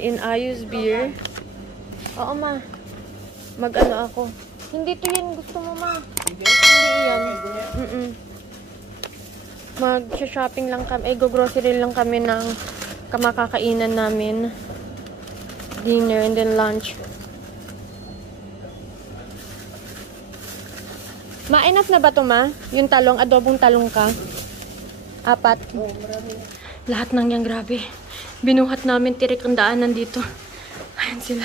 in Ayus Beer. Oo, ma. Mag-ano ako. Hindi to yan gusto mo, ma. Hindi yan. Mag-shopping lang kami. Go-grocery lang kami ng kamakakainan namin. Dinner and then lunch. Ma, enough na ba to, ma? Yung talong, adobong talong ka? 4. Oo, marami. Lahat ng yan, grabe. Binuhat namin, tirik ang daanan dito. Ayan sila.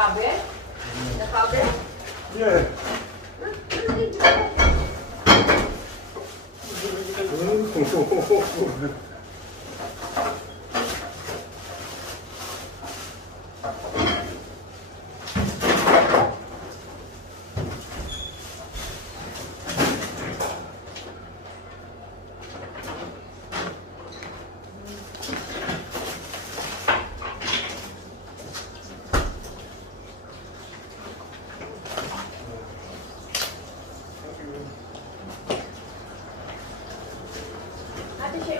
Cabe? The cabe? Yeah.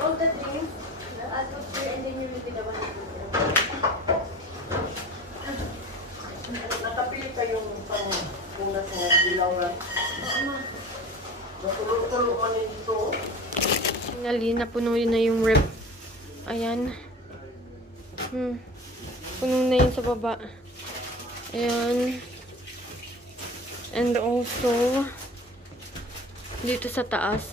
All the drinks, the atmosphere, and then you will be the one to do it. Nakapili pa yung pang-una sa dilawan. Oo, ma. Natulog-tulog man ito. Finally, napuno yun na yung rep. Ayan. Puno na yun sa baba. Ayan. And also, dito sa taas.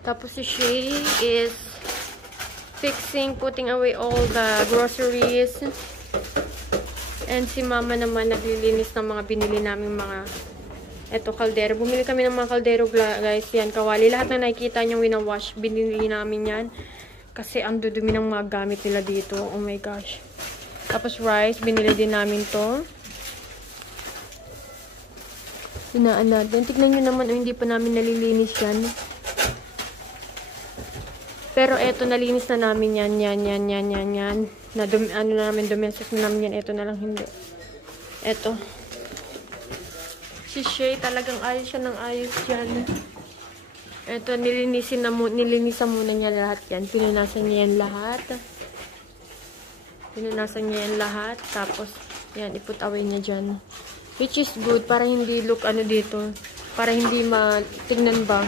Tapos si Shay is putting away all the groceries. And si Mama naman naglilinis ng mga binili namin mga kaldero. Bumili kami ng mga kaldero, guys. Yan, kawali. Lahat na nakikita niyong winawash, binili namin yan. Kasi ang dudumi ng mga gamit nila dito. Oh my gosh. Tapos rice, binili din namin to. Hinaan natin. Tignan nyo naman, hindi pa namin nalilinis yan. Pero eto, nalinis na namin yan. Yan. Ano na namin, dumesas na namin yan. Eto na lang, hindi. Eto. Si Shay, talagang ayos siya ng ayos yan. Eto, nilinisan muna niya lahat yan. Pinunasan niya yan lahat. Tapos, yan, iput away niya dyan. Which is good, para hindi look dito. Para hindi tignan ba.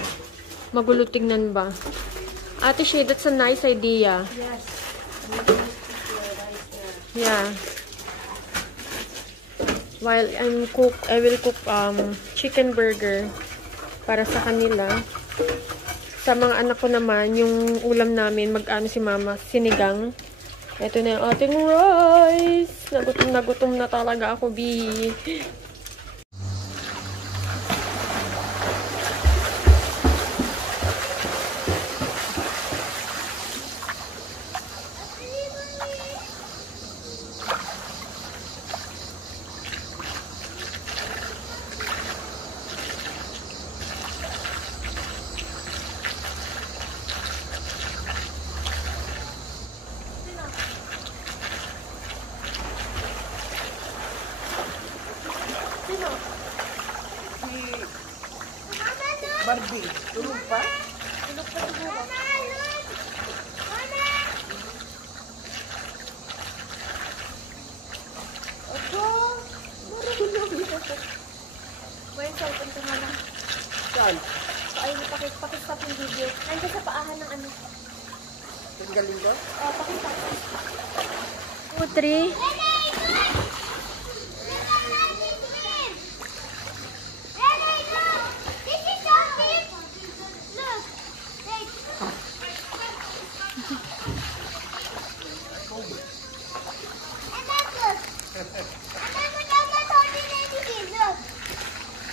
Magulo tignan ba. Ate Shay, that's a nice idea. Yes. Yeah. While I will cook chicken burger para sa kanila. Sa mga anak ko naman, yung ulam namin, si Mama, sinigang. Ito na yung ating rice. Nagutom na talaga ako, B. Barbie, tulog pa? Tulog pa siguro. May cellphone ko na lang. Saan? Ay, pakistop yung video. Nandiyan sa paahan ng ano. Galing daw? 2, 3.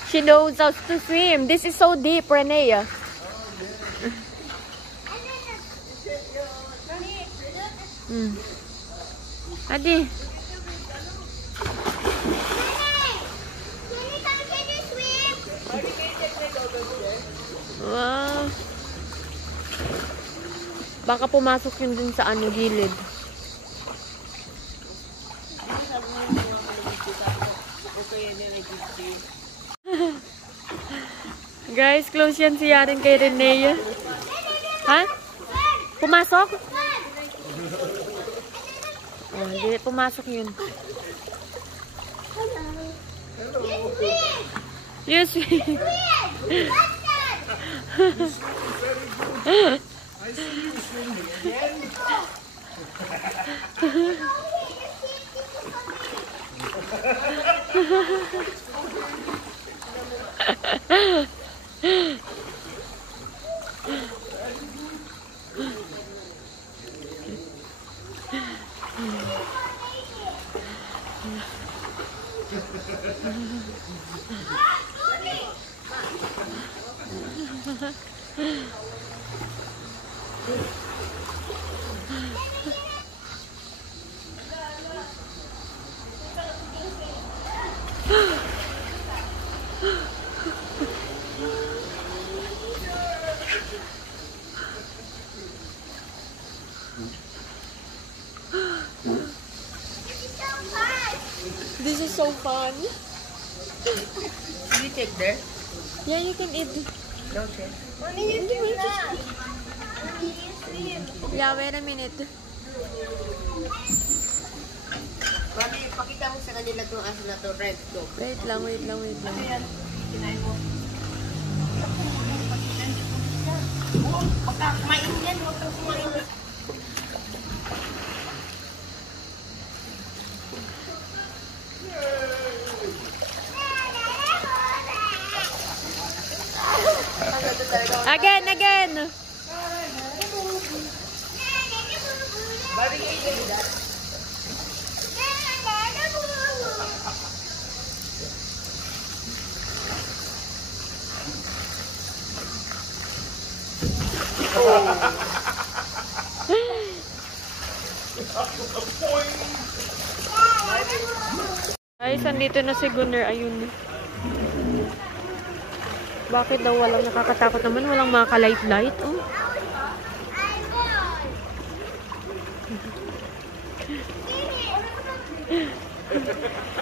She knows how to swim. This is so deep, Renee. Adi. Wow. Baka pumasok yun dun sa ano, gilid. Guys, close yan si Yaren kay Renee. Ha? Pumasok? Oh, hindi pumasok yun. Yes. I see you swimming again. This is so fun. Can you take there? Yeah, you can eat. Okay. Yeah, wait a minute. Mami, pakita mo sa kanila itong aso na to, red dog. Wait lang. Ano yan? Kinain mo. Pagkakain yan, huwag kang kumain. Again. Guys, andito na si Gunner. Ayun. Bakit daw walang nakakatakot naman? Walang mga ka-light-light. Oh.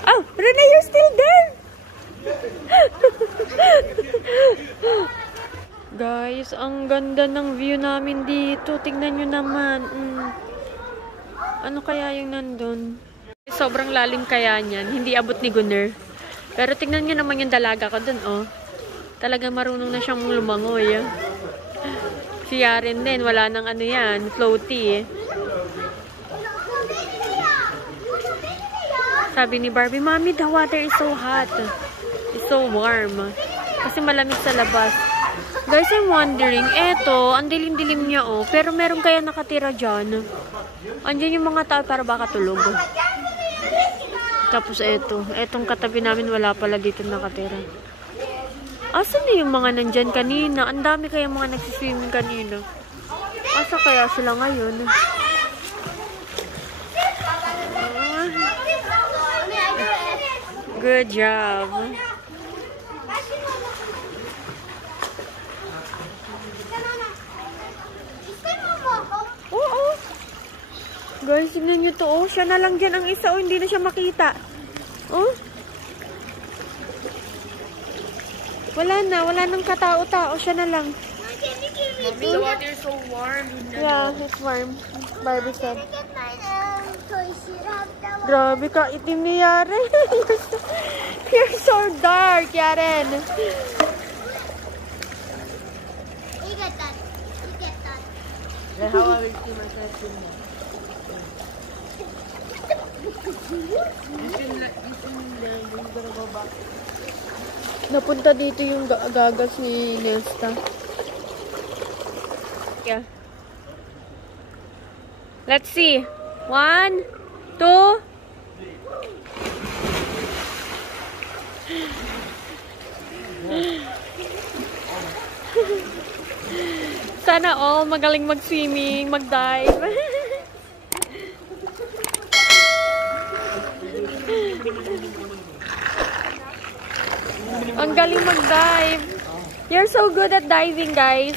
Oh, Renee, you're still there! Guys, ang ganda ng view namin dito. Tignan nyo naman. Ano kaya yung nandun? Sobrang lalim kaya niyan. Hindi abot ni Gunner. Pero tignan nyo naman yung dalaga ko dun, oh. Talaga marunong na siyang lumangoy. Si Yaren din, wala nang ano yan, floaty. Sabi ni Barbie, Mommy, the water is so hot. It's so warm. Kasi malamig sa labas. Guys, I'm wondering, eto, ang dilim-dilim niya, oh. Pero meron kaya nakatira dyan. Andiyan yung mga tao para baka tulog. Tapos etong katabi namin, wala pala dito nakatira. Asa na yung mga nandyan kanina? Ang dami kaya mga nagsiswimming kanina. Asa kaya sila ngayon? Good job. Oo. Guys, tignan nyo to. Oh, siya na lang dyan ang isa. Oh, hindi na siya makita. Oh. Wala nang katao-tao. Siya na lang. The water is so warm. Yeah, it's warm. Barbie said. Grabe ka, itim ni Yaren. You're so dark, Yaren. You get that. Then how I will see my cousin now. You gonna go back. Napunta dito yung gagas ni Nesta. Yeah. Let's see. 1, 2. Sana all magaling mag-swimming, mag-dive. Ang galing mag-dive. You're so good at diving, guys.